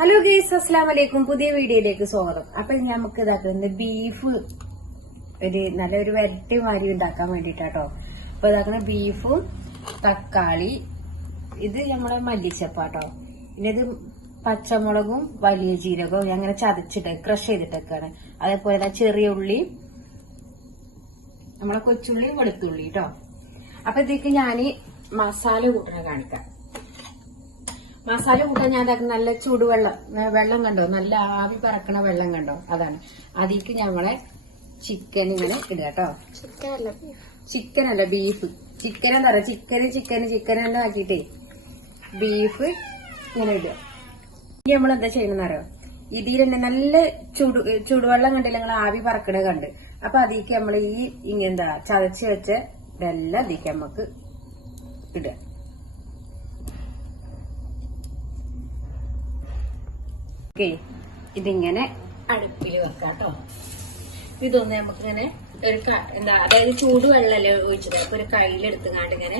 Hello guys, അസ്സലാമു അലൈക്കും. പുതിയ വീഡിയോയിലേക്ക് സ്വാഗതം. അപ്പൊ നമുക്ക് ഇതാക്കുന്നത് ബീഫ് നല്ലൊരു വരട്ടി മാരി ഉണ്ടാക്കാൻ വേണ്ടിട്ടാട്ടോ. അപ്പൊ ഇതാക്കുന്ന ബീഫും തക്കാളി, ഇത് നമ്മുടെ മല്ലിച്ചപ്പാട്ടോ. പിന്നെ ഇത് പച്ചമുളകും വലിയ ജീരകവും അങ്ങനെ ചതച്ചിട്ട് ക്രഷ് ചെയ്തിട്ടൊക്കെയാണ്. അതേപോലെ ചെറിയ ഉള്ളി, നമ്മളെ കൊച്ചുള്ളി, വെളുത്തുള്ളി കേട്ടോ. അപ്പൊ ഇതിക്ക് ഞാൻ മസാല കൂട്ടണ കാണിക്കാം. മസാല കൂട്ടാൻ ഞാൻ നല്ല വെള്ളം കണ്ടോ, നല്ല ആവി പറക്കണ വെള്ളം കണ്ടോ, അതാണ്. അതിക്ക് ഞമ്മളെ ചിക്കൻ ഇങ്ങനെ ഇടുക കേട്ടോ. ചിക്കനല്ല ബീഫ്. ചിക്കൻ എന്താ പറയാ, ചിക്കൻ തന്നെ ആക്കിട്ടേ ബീഫ് ഇങ്ങനെ ഇടുക. ഇനി നമ്മൾ എന്താ ചെയ്യണമെന്നറിയോ, ഇതിൽ തന്നെ നല്ല ചൂടുവെള്ളം കണ്ടില്ല, നിങ്ങൾ ആവി പറക്കണ കണ്ട്. അപ്പൊ അതിക്ക് നമ്മൾ ഇങ്ങനെന്താ ചതച്ച് വെച്ച ഇതെല്ലാം അതിക്ക് നമുക്ക് ഇടുക. ഇതിങ്ങനെ അടുപ്പിൽ വെക്കാം കേട്ടോ. ഇതൊന്ന് നമുക്കിങ്ങനെ അതായത് ചൂടുവെള്ളല്ലേ ഒഴിച്ചത്, അപ്പൊ ഒരു കയ്യിലെടുത്തുകാണ്ട് ഇങ്ങനെ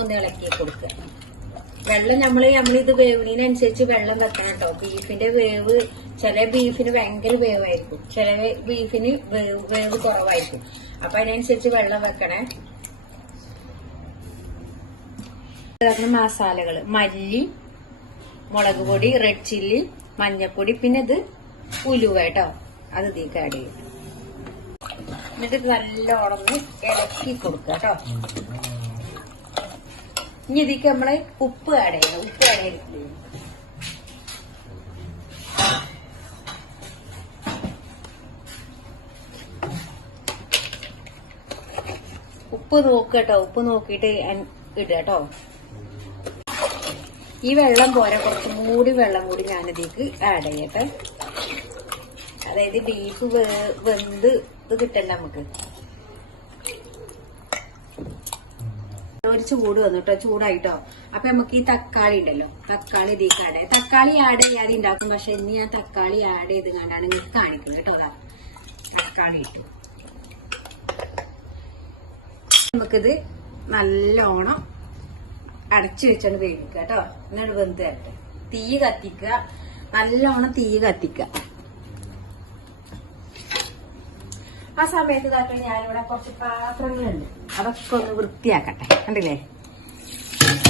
ഒന്ന് ഇളക്കി കൊടുക്കുക. വെള്ളം നമ്മളിത് വേവിനനുസരിച്ച് വെള്ളം വെക്കണം കേട്ടോ. ബീഫിന്റെ വേവ്, ചില ബീഫിന് ഭയങ്കര വേവായിരിക്കും, ചില ബീഫിന് വേവ് കുറവായിരിക്കും. അപ്പൊ അതിനനുസരിച്ച് വെള്ളം വെക്കണേ. മസാലകള് മല്ലി, മുളക് പൊടി, റെഡ് ചില്ലി, മഞ്ഞപ്പൊടി, പിന്നെ ഇത് ഉലുവ കേട്ടോ, അത് ഇതിലേക്ക് ആഡ് ചെയ്യും. എന്നിട്ട് നല്ലോണം ഇളക്കി കൊടുക്കുക കേട്ടോ. ഇനി ഇതിക്ക് നമ്മള് ഉപ്പ് ആഡ് ചെയ്യണം. ഉപ്പ് ആഡ് ചെയ്തിട്ട് ഉപ്പ് നോക്കട്ടോ. ഉപ്പ് നോക്കിയിട്ട് ഇടുക കേട്ടോ. ഈ വെള്ളം പോരാ, കുറച്ചും കൂടി വെള്ളം കൂടി ഞാനിതിക്ക് ആഡ് ചെയ്യട്ടെ. അതായത് ബീഫ് വെന്ത് ഇത് കിട്ടണ്ട നമുക്ക്. ഒരു ചൂട് വന്നു കേട്ടോ, ചൂടായിട്ടോ. അപ്പൊ നമുക്ക് ഈ തക്കാളി ഉണ്ടല്ലോ, തക്കാളി ഇതിക്ക് ആഡ് ചെയ്യാം. തക്കാളി ആഡ് ചെയ്യാതെ ഉണ്ടാക്കും, പക്ഷെ ഇനി ഞാൻ തക്കാളി ആഡ് ചെയ്ത് കണ്ടാണ് നിങ്ങൾക്ക് കാണിക്കുന്നത് കേട്ടോ. തക്കാളി ഇട്ടു. നമുക്കിത് നല്ലോണം അടച്ചു വെച്ചാണ് വേവിക്കുക കേട്ടോ. എന്നിട്ട് വെന്ത് തരട്ടെ. തീ കത്തിക്കുക, നല്ലോണം തീ കത്തിക്കുക. ആ സമയത്ത് ഇതാക്കാൻ ഞാനിവിടെ കുറച്ച് പാത്രങ്ങളുണ്ട്, അതൊക്കെ ഒന്ന് വൃത്തിയാക്കട്ടെ. കണ്ടില്ലേ,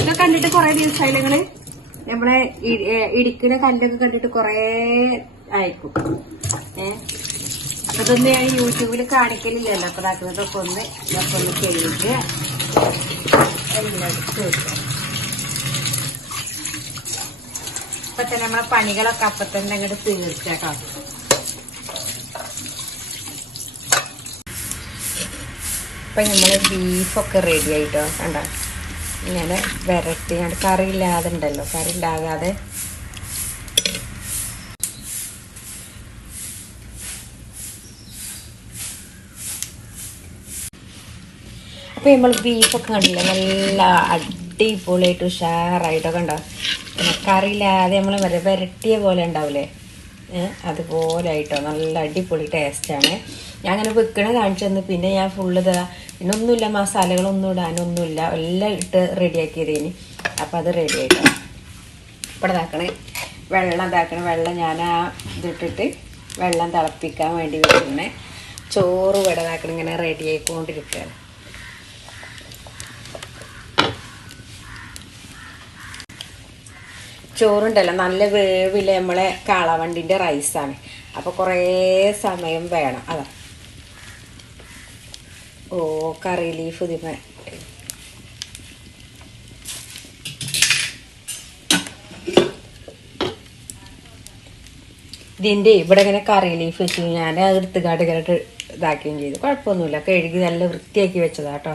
ഇതൊക്കെ കണ്ടിട്ട് കുറെ ദിവസമായി നിങ്ങള് നമ്മളെ ഇടിക്കുന്ന കല്ലൊക്കെ കണ്ടിട്ട് കുറെ ആയിരിക്കും. അതൊന്നും ഞാൻ യൂട്യൂബിൽ കാണിക്കലില്ലല്ലോ. അപ്പൊ ഇതാക്കുന്നതൊക്കെ ഇതൊക്കെ ഒന്ന് കഴുകുക, എല്ലാം എടുത്ത് വെക്കുക. ഇപ്പൊ തന്നെ നമ്മളെ പണികളൊക്കെ അപ്പൊ തന്നെ അങ്ങോട്ട് തീർച്ചട്ടോ. ഇപ്പൊ നമ്മള് ബീഫൊക്കെ റെഡി ആയിട്ടോ. കണ്ടോ, ഇങ്ങനെ വരട്ടി കറി ഇല്ലാതെ ഉണ്ടല്ലോ, കറി ഇല്ലാതെ അപ്പൊ നമ്മൾ ബീഫൊക്കെ കണ്ടില്ല, നല്ല അടിപൊളിയായിട്ട് ഉഷാറായിട്ടോ. കണ്ടോ, കറിയില്ലാതെ നമ്മൾ വരട്ടിയ പോലെ ഉണ്ടാവില്ലേ, അതുപോലെ ആയിട്ടോ. നല്ല അടിപൊളി ടേസ്റ്റാണ്. ഞാൻ അങ്ങനെ വെക്കണ കാണിച്ചു തന്നു. പിന്നെ ഞാൻ ഫുള്ള് പിന്നെ ഒന്നുമില്ല, മസാലകളൊന്നും ഇടാനൊന്നുമില്ല, എല്ലാം ഇട്ട് റെഡിയാക്കിയതേനി. അപ്പം അത് റെഡി ആയിട്ടോ. ഇവിടെ വെള്ളം ഞാൻ ഇതിട്ടിട്ട് വെള്ളം തിളപ്പിക്കാൻ വേണ്ടി വെക്കണേ. ചോറ് ഇവിടെ ഇങ്ങനെ റെഡി ആയിക്കൊണ്ടിരിക്കുകയാണ്. ചോറുണ്ടല്ലോ, നല്ല വേവില് നമ്മളെ കാളവണ്ടിന്റെ റൈസാണ്. അപ്പൊ കുറേ സമയം വേണം. അതാ കറി ലീഫ് ഇതിന് ഇതിന്റെ ഇവിടെ ഇങ്ങനെ കറി ലീഫ് വെച്ച് ഞാൻ എടുത്ത് കാട്ട് ഇതാക്കുകയും ചെയ്തു. കുഴപ്പമൊന്നുമില്ല, കഴുകി നല്ല വൃത്തിയാക്കി വെച്ചതാട്ടോ.